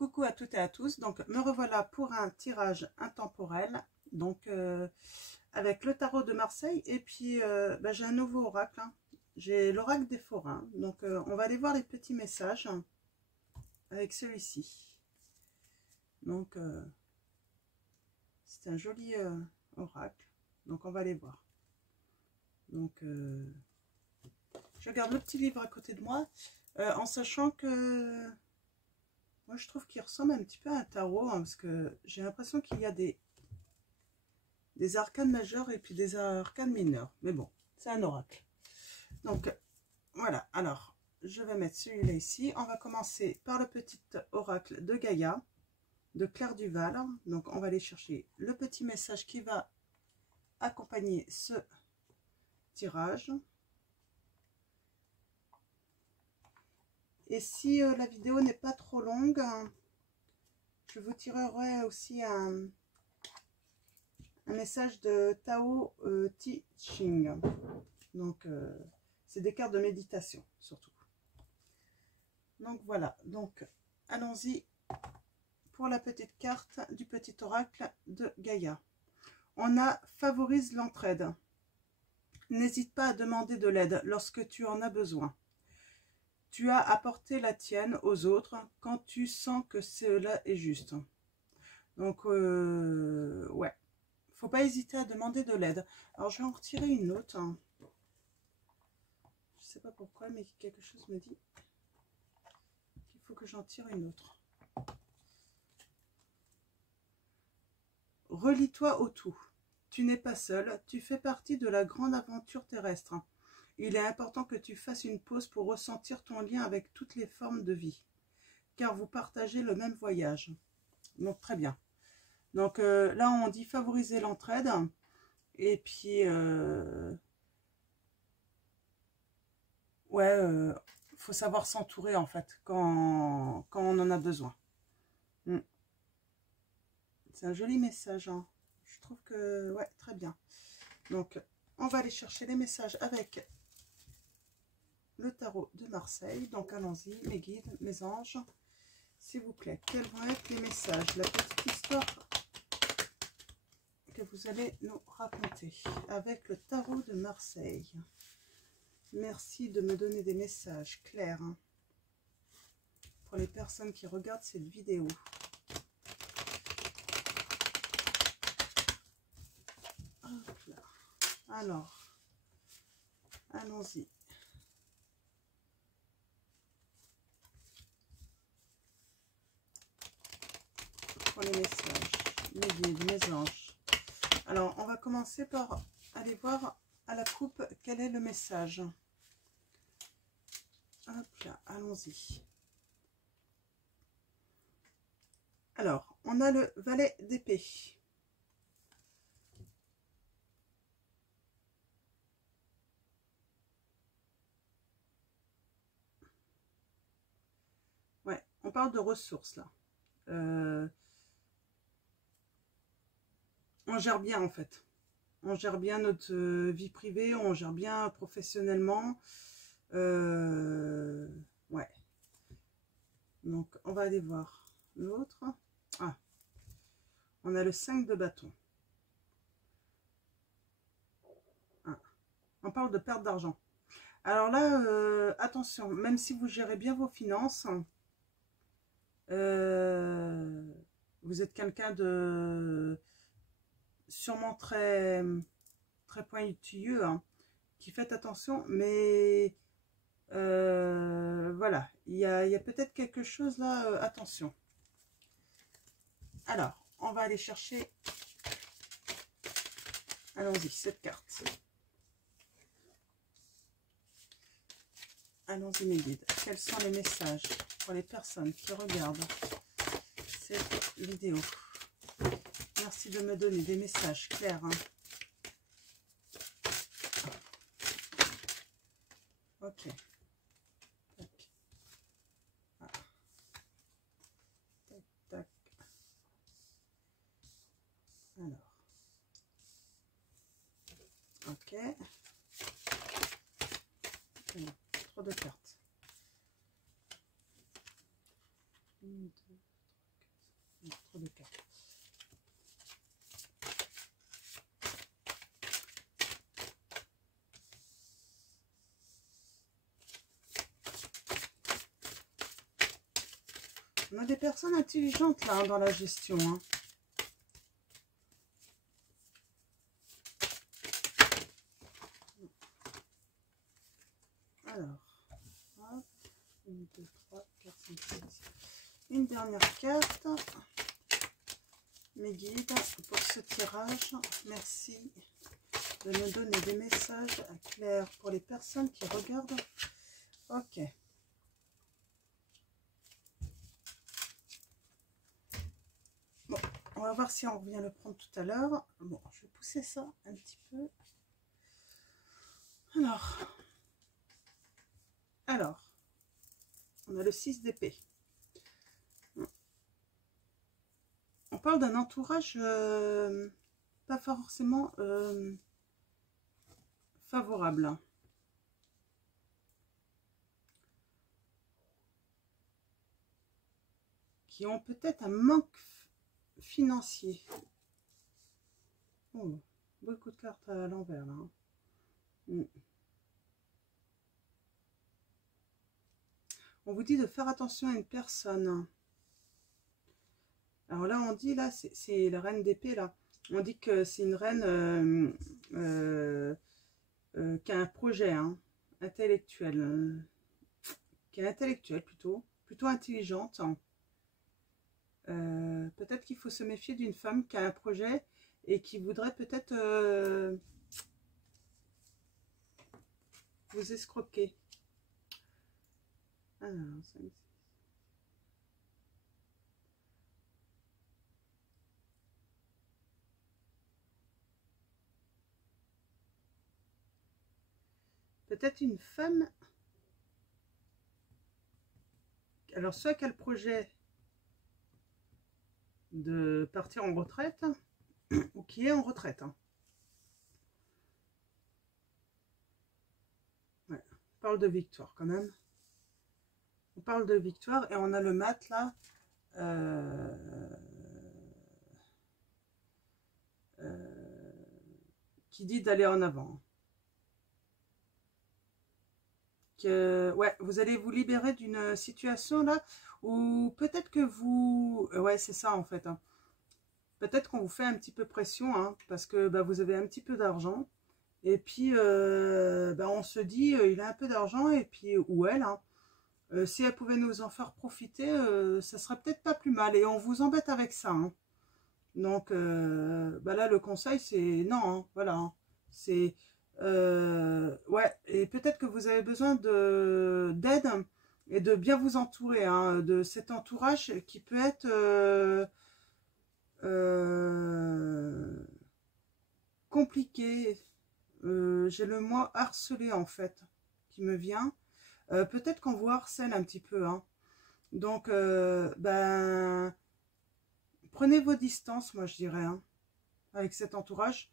Coucou à toutes et à tous, donc me revoilà pour un tirage intemporel, donc avec le tarot de Marseille, et puis j'ai un nouveau oracle, hein. J'ai l'oracle des forains, donc on va aller voir les petits messages avec celui-ci. Donc c'est un joli oracle, donc on va aller voir. Donc je garde le petit livre à côté de moi, en sachant que moi je trouve qu'il ressemble un petit peu à un tarot, hein, parce que j'ai l'impression qu'il y a des arcanes majeures et puis des arcanes mineures. Mais bon, c'est un oracle. Donc voilà, alors je vais mettre celui-là ici. On va commencer par le petit oracle de Gaïa, de Claire Duval. Donc on va aller chercher le petit message qui va accompagner ce tirage. Et si la vidéo n'est pas trop longue, je vous tirerai aussi un message de Tao Te Ching. Donc c'est des cartes de méditation surtout. Donc voilà, donc allons-y pour la petite carte du petit oracle de Gaïa. On a favorise l'entraide. N'hésite pas à demander de l'aide lorsque tu en as besoin. Tu as apporté la tienne aux autres quand tu sens que cela est juste. Donc ouais, faut pas hésiter à demander de l'aide. Alors je vais en retirer une autre. Je sais pas pourquoi, mais quelque chose me dit qu'il faut que j'en tire une autre. Relie-toi au tout. Tu n'es pas seul, tu fais partie de la grande aventure terrestre. Il est important que tu fasses une pause pour ressentir ton lien avec toutes les formes de vie, car vous partagez le même voyage. Donc très bien. Donc là on dit favoriser l'entraide, et puis ouais, faut savoir s'entourer en fait quand on en a besoin. C'est un joli message, hein. Je trouve que ouais, très bien. Donc on va aller chercher les messages avec le tarot de Marseille. Donc allons-y, mes guides, mes anges, s'il vous plaît, quels vont être les messages, la petite histoire que vous allez nous raconter avec le tarot de Marseille. Merci de me donner des messages clairs, hein, pour les personnes qui regardent cette vidéo. Hop là. Alors, allons-y. Pour les messages, mes guides, mes anges. Alors, on va commencer par aller voir à la coupe quel est le message. Hop là, allons-y. Alors, on a le valet d'épée. Ouais, on parle de ressources là. On gère bien en fait. On gère bien notre vie privée, on gère bien professionnellement. Ouais. Donc, on va aller voir l'autre. Ah, on a le 5 de bâton. Ah. On parle de perte d'argent. Alors là, attention, même si vous gérez bien vos finances, vous êtes quelqu'un de sûrement très pointilleux, hein, qui faites attention, mais voilà, il y a peut-être quelque chose là, attention. Alors, on va aller chercher, allons-y, cette carte. Allons-y mes guides, quels sont les messages pour les personnes qui regardent cette vidéo? Merci de me donner des messages clairs, hein. Ok. Tac. Voilà. Tac, tac. Alors. Ok. Trop de cartes. 1, 2, trop de cartes. On a des personnes intelligentes là, hein, dans la gestion. Hein. Alors, hop, 1, 2, 3, 4, 5, 6. Une dernière carte. Mes guides pour ce tirage. Merci de me donner des messages clairs pour les personnes qui regardent. Ok. Bon, on va voir si on revient le prendre tout à l'heure. Bon, je vais pousser ça un petit peu. Alors, on a le 6 d'épée. On parle d'un entourage pas forcément favorable. Qui ont peut-être un manque financier. Oh, beaucoup de cartes à l'envers là. On vous dit de faire attention à une personne. Alors là, on dit, là, c'est la reine d'épée, là. On dit que c'est une reine qui a un projet intellectuel. Qui est intellectuelle plutôt intelligente. Peut-être qu'il faut se méfier d'une femme qui a un projet et qui voudrait peut-être vous escroquer. Alors, peut-être une femme. Alors, soit quel projet de partir en retraite ou qui est en retraite. Ouais, on parle de victoire quand même. On parle de victoire et on a le mat là. Qui dit d'aller en avant. Que, ouais, vous allez vous libérer d'une situation là où peut-être que vous... ouais, c'est ça en fait. Hein. Peut-être qu'on vous fait un petit peu pression hein, parce que bah, vous avez un petit peu d'argent. Et puis, bah, on se dit, il a un peu d'argent et puis, ou elle, hein, si elle pouvait nous en faire profiter, ça serait peut-être pas plus mal. Et on vous embête avec ça. Hein. Donc, bah là, le conseil, c'est non. Hein, voilà. Hein. C'est... ouais, et peut-être que vous avez besoin d'aide et de bien vous entourer. Hein, de cet entourage qui peut être... compliqué. J'ai le mot harcelé en fait qui me vient. Peut-être qu'on vous harcèle un petit peu. Hein. Donc, ben, prenez vos distances, moi je dirais, hein, avec cet entourage.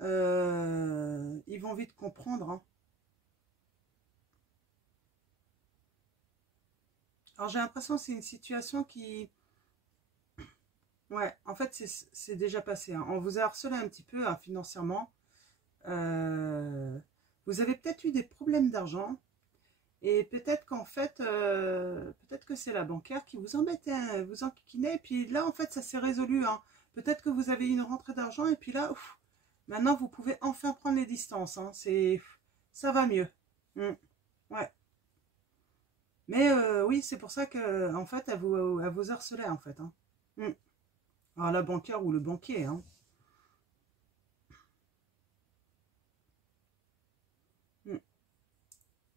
Ils vont vite comprendre. Hein. Alors j'ai l'impression que c'est une situation qui... Ouais, en fait c'est déjà passé. Hein. On vous a harcelé un petit peu hein, financièrement. Vous avez peut-être eu des problèmes d'argent. Et peut-être qu'en fait, peut-être que c'est la bancaire qui vous embêtait, hein, vous enquiquinait. Et puis là, en fait, ça s'est résolu. Hein. Peut-être que vous avez eu une rentrée d'argent. Et puis là, ouf, maintenant, vous pouvez enfin prendre les distances. Hein. Ça va mieux. Ouais. Mais oui, c'est pour ça que, en fait, elle vous harcelait, en fait. Hein. Alors, la banquière ou le banquier. Hein.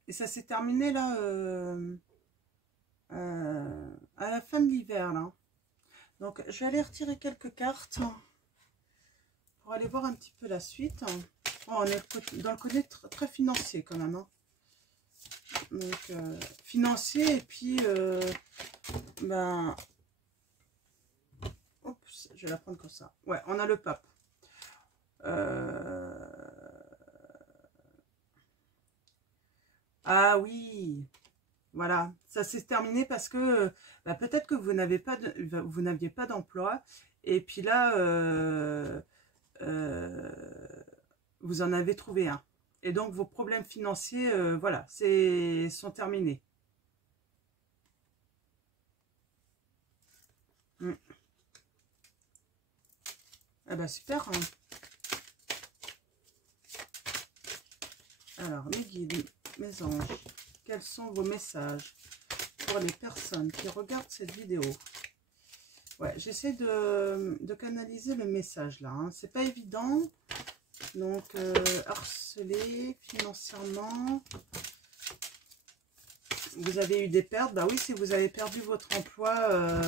Et ça s'est terminé, là, à la fin de l'hiver, là. Donc, je vais aller retirer quelques cartes pour aller voir un petit peu la suite. Oh, on est dans le côté très financier, quand même. Hein. Donc, financier, et puis, ben... Oups, je vais la prendre comme ça. Ouais, on a le pape. Ah oui. Voilà, ça s'est terminé parce que bah, peut-être que vous n'aviez pas d'emploi et puis là, vous en avez trouvé un. Et donc vos problèmes financiers, voilà, sont terminés. Mm. Ah bah super, hein. Alors, mes guides, mes anges, quels sont vos messages pour les personnes qui regardent cette vidéo? Ouais, j'essaie de canaliser le message là, hein. C'est pas évident. Donc, harcelé financièrement. Vous avez eu des pertes. Bah oui, si vous avez perdu votre emploi,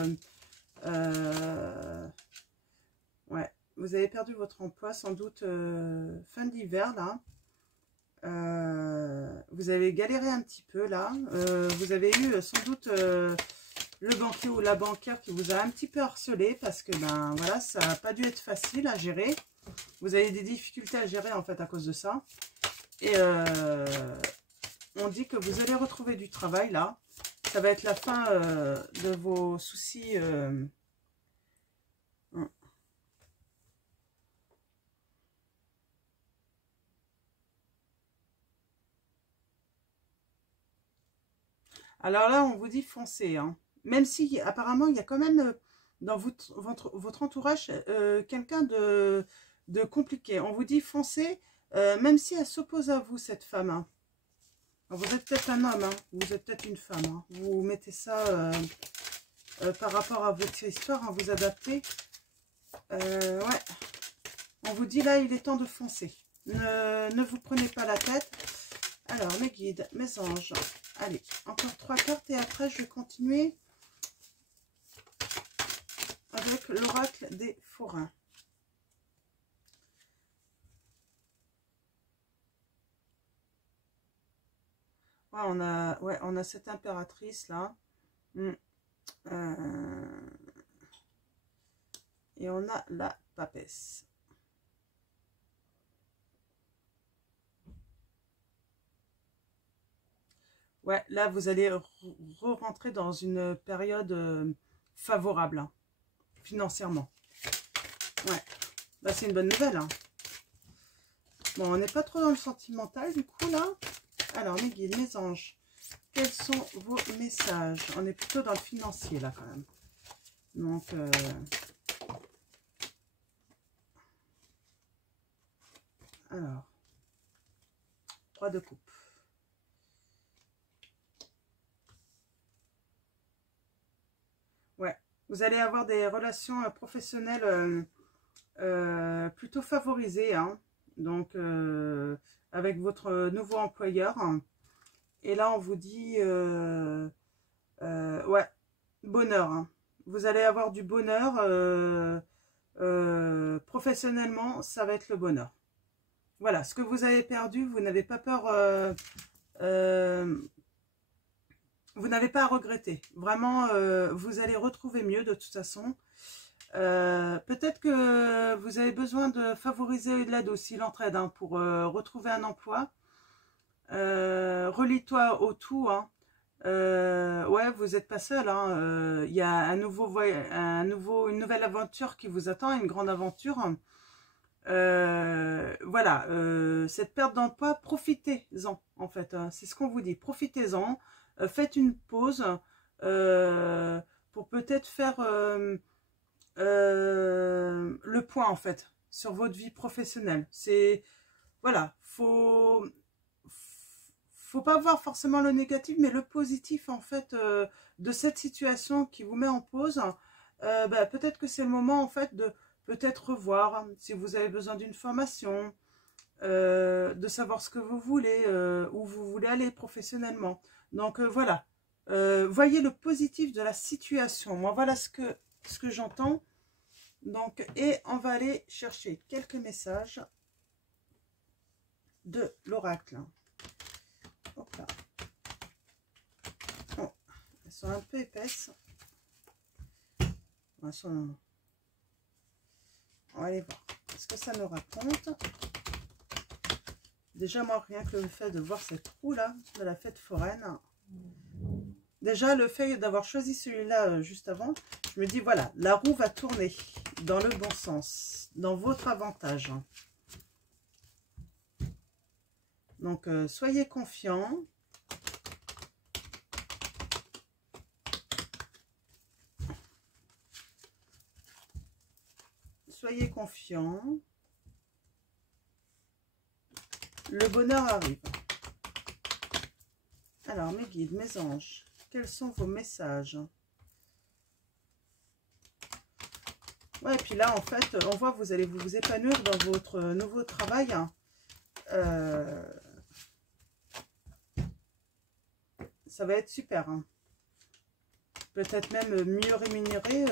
ouais, vous avez perdu votre emploi sans doute fin d'hiver là. Vous avez galéré un petit peu là. Vous avez eu sans doute le banquier ou la banquière qui vous a un petit peu harcelé parce que ben voilà, ça n'a pas dû être facile à gérer. Vous avez des difficultés à gérer en fait à cause de ça. Et on dit que vous allez retrouver du travail là. Ça va être la fin de vos soucis. Alors là, on vous dit foncez, hein. Même si apparemment, il y a quand même dans votre entourage quelqu'un de compliqué. On vous dit foncez, même si elle s'oppose à vous, cette femme. Hein. Alors, vous êtes peut-être un homme, hein, vous êtes peut-être une femme. Hein. Vous mettez ça par rapport à votre histoire, hein, vous adaptez. Ouais. On vous dit là, il est temps de foncer. Ne vous prenez pas la tête. Alors, mes guides, mes anges. Allez, encore 3 cartes et après, je vais continuer avec l'oracle des forains. Ouais, on a cette impératrice là. Et on a la papesse. Ouais, là, vous allez re-rentrer dans une période favorable, hein, financièrement. Ouais, bah, c'est une bonne nouvelle. Hein. Bon, on n'est pas trop dans le sentimental, du coup, là. Alors, mes guides, mes anges, quels sont vos messages? On est plutôt dans le financier, là, quand même. Donc, alors, 3 de coupe. Ouais, vous allez avoir des relations professionnelles plutôt favorisées, hein. Donc, avec votre nouveau employeur. Et là, on vous dit, ouais, bonheur. Hein. Vous allez avoir du bonheur. Professionnellement, ça va être le bonheur. Voilà, ce que vous avez perdu, vous n'avez pas peur... vous n'avez pas à regretter. Vraiment, vous allez retrouver mieux de toute façon. Peut-être que vous avez besoin de favoriser l'aide aussi, l'entraide, hein, pour retrouver un emploi. Relie-toi au tout. Hein. Ouais, vous n'êtes pas seul. Hein. Y a une nouvelle aventure qui vous attend, une grande aventure. Voilà, cette perte d'emploi, profitez-en en fait. Hein. C'est ce qu'on vous dit, profitez-en. Faites une pause pour peut-être faire le point en fait sur votre vie professionnelle. C'est voilà, faut pas voir forcément le négatif, mais le positif en fait de cette situation qui vous met en pause. Bah, peut-être que c'est le moment en fait de peut-être revoir si vous avez besoin d'une formation, de savoir ce que vous voulez, où vous voulez aller professionnellement. Donc voilà, voyez le positif de la situation. Moi voilà ce que j'entends. Donc, et on va aller chercher quelques messages de l'oracle. Hop là. Oh, elles sont un peu épaisses. On va aller voir ce que ça nous raconte. Déjà, moi, rien que le fait de voir cette roue là de la fête foraine, déjà, le fait d'avoir choisi celui-là juste avant, je me dis, voilà, la roue va tourner dans le bon sens, dans votre avantage. Donc, soyez confiants. Soyez confiants. Le bonheur arrive. Alors, mes guides, mes anges, quels sont vos messages? Ouais, et puis là, en fait, on voit que vous allez vous épanouir dans votre nouveau travail. Ça va être super. Peut-être même mieux rémunéré.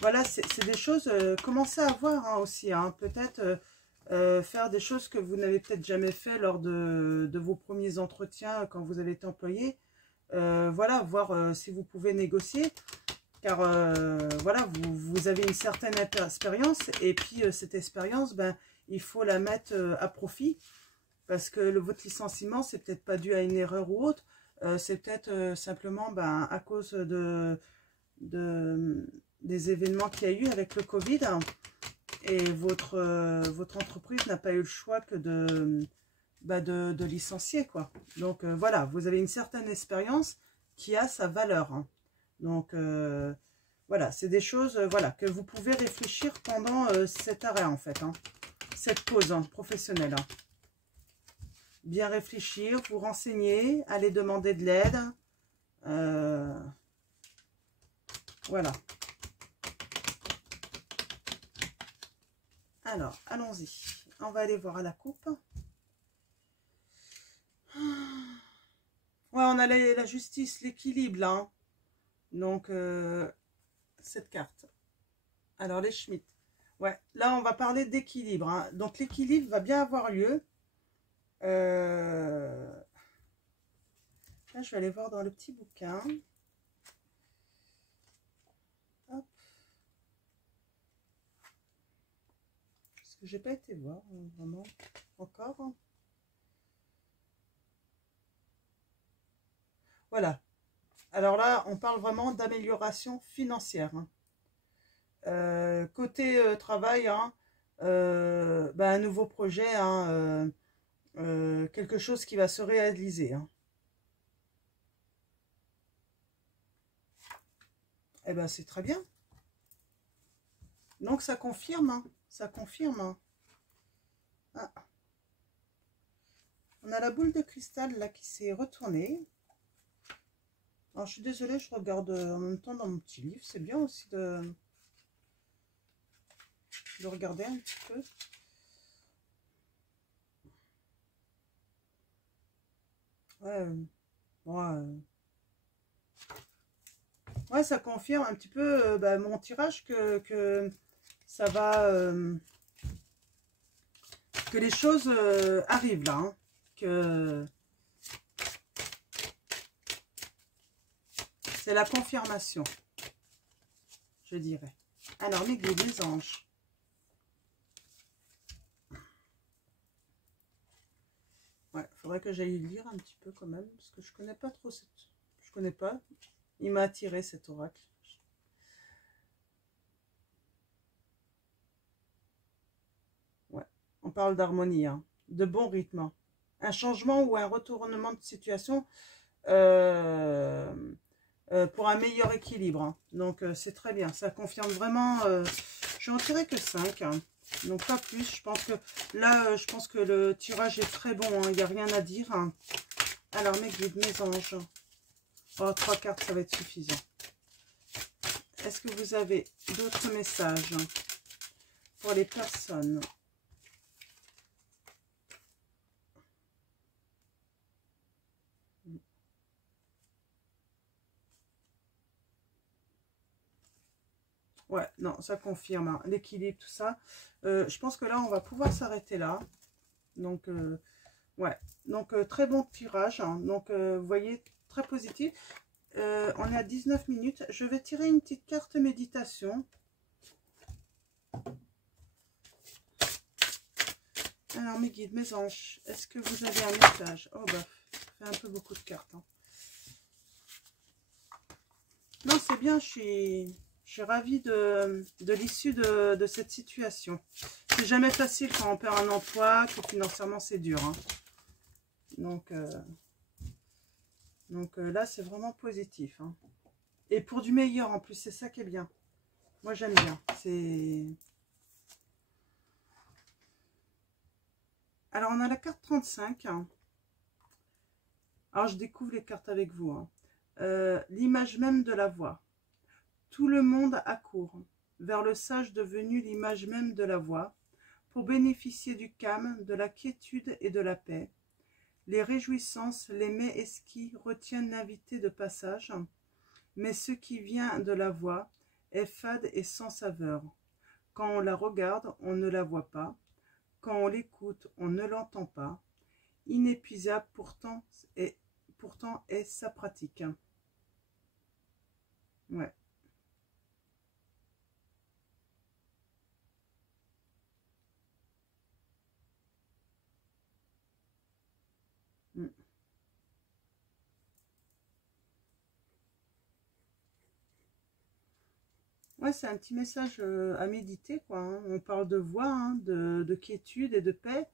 Voilà, c'est des choses, commencez à voir aussi. Peut-être faire des choses que vous n'avez peut-être jamais fait lors de vos premiers entretiens quand vous avez été employé. Voilà, voir si vous pouvez négocier. Car voilà, vous avez une certaine expérience. Et puis cette expérience, ben, il faut la mettre à profit. Parce que votre licenciement, c'est peut-être pas dû à une erreur ou autre. C'est peut-être simplement à cause des événements qu'il y a eu avec le Covid. Et votre entreprise n'a pas eu le choix que de licencier, quoi. Donc voilà, vous avez une certaine expérience qui a sa valeur. Donc voilà, c'est des choses voilà, que vous pouvez réfléchir pendant cet arrêt, en fait. Cette pause professionnelle. Bien réfléchir, vous renseigner, aller demander de l'aide. Voilà. Alors, allons-y. On va aller voir à la coupe. Ouais, on a la justice, l'équilibre, là. Donc, cette carte. Alors, les Schmitt. Ouais, là, on va parler d'équilibre. Donc, l'équilibre va bien avoir lieu. Là, je vais aller voir dans le petit bouquin. Hop. Parce que j'ai pas été voir, vraiment, encore. Voilà. Alors là, on parle vraiment d'amélioration financière. Côté travail, un nouveau projet, quelque chose qui va se réaliser. Eh ben, c'est très bien. Donc, ça confirme. Ça confirme. Ah. On a la boule de cristal là qui s'est retournée. Alors, je suis désolée, je regarde en même temps dans mon petit livre. C'est bien aussi de regarder un petit peu. Ouais, ouais, ça confirme un petit peu mon tirage que ça va, que les choses arrivent là, que c'est la confirmation, je dirais. Alors, mes guides, les anges. Ouais, faudrait que j'aille lire un petit peu quand même, parce que je connais pas trop cette... Je connais pas. Il m'a attiré cet oracle. Ouais, on parle d'harmonie, de bon rythme. Un changement ou un retournement de situation pour un meilleur équilibre. Donc, c'est très bien. Ça confirme vraiment... je n'en tirerai que 5. Donc, pas plus. Je pense que là, je pense que le tirage est très bon. Il n'y a rien à dire. Alors, mes guides, mes anges. Oh, 3 cartes, ça va être suffisant. Est-ce que vous avez d'autres messages pour les personnes? Ouais, non, ça confirme. L'équilibre, tout ça. Je pense que là, on va pouvoir s'arrêter là. Donc, ouais. Donc, très bon tirage. Donc, vous voyez, très positif. On est à 19 minutes. Je vais tirer une petite carte méditation. Alors, mes guides, mes anges, est-ce que vous avez un message? Oh, bah, ça fait un peu beaucoup de cartes. Non, c'est bien, je suis ravie de l'issue de cette situation. C'est jamais facile quand on perd un emploi, que financièrement c'est dur. Hein. Donc là, c'est vraiment positif. Hein. Et pour du meilleur en plus, c'est ça qui est bien. Moi, j'aime bien. Alors, on a la carte 35. Hein. Alors, je découvre les cartes avec vous. Hein. L'image même de la voix. Tout le monde accourt vers le sage devenu l'image même de la voix, pour bénéficier du calme, de la quiétude et de la paix. Les réjouissances, les mets esquis retiennent l'invité de passage, mais ce qui vient de la voix est fade et sans saveur. Quand on la regarde, on ne la voit pas. Quand on l'écoute, on ne l'entend pas. Inépuisable pourtant est sa pratique. Ouais. Ouais, c'est un petit message à méditer, quoi. Hein. On parle de voix, hein, de quiétude et de paix.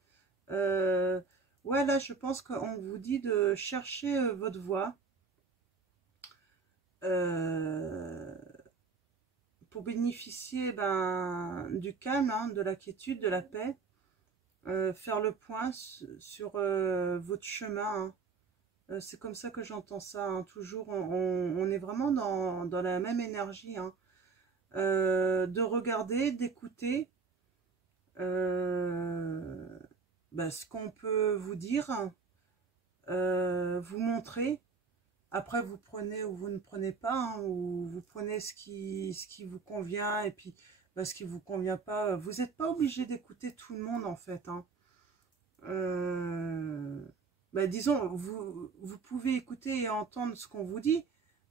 Ouais, là, je pense qu'on vous dit de chercher votre voix pour bénéficier du calme, hein, de la quiétude, de la paix. Faire le point sur votre chemin. Hein. C'est comme ça que j'entends ça. Hein. Toujours, on est vraiment dans la même énergie. Hein. De regarder, d'écouter ce qu'on peut vous dire, vous montrer. Après, vous prenez ou vous ne prenez pas, hein, ou vous prenez ce qui vous convient, et puis ce qui ne vous convient pas. Vous n'êtes pas obligé d'écouter tout le monde, en fait. Hein. Disons, vous pouvez écouter et entendre ce qu'on vous dit,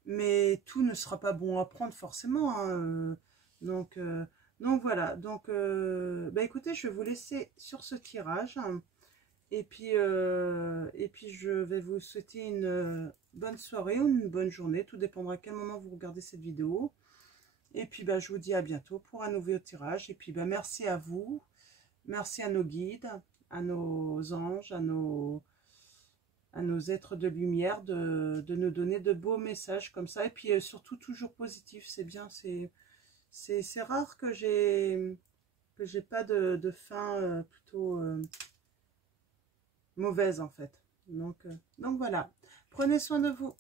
mais tout ne sera pas bon à prendre forcément. Hein. Donc voilà. Donc, écoutez, je vais vous laisser sur ce tirage. Et puis je vais vous souhaiter une bonne soirée ou une bonne journée. Tout dépendra à quel moment vous regardez cette vidéo. Et puis, je vous dis à bientôt pour un nouveau tirage. Et puis, merci à vous. Merci à nos guides, à nos anges, à nos êtres de lumière de nous donner de beaux messages comme ça. Et puis, surtout, toujours positif. C'est bien, c'est rare que j'ai pas de fin plutôt mauvaise, en fait. Donc voilà. Prenez soin de vous.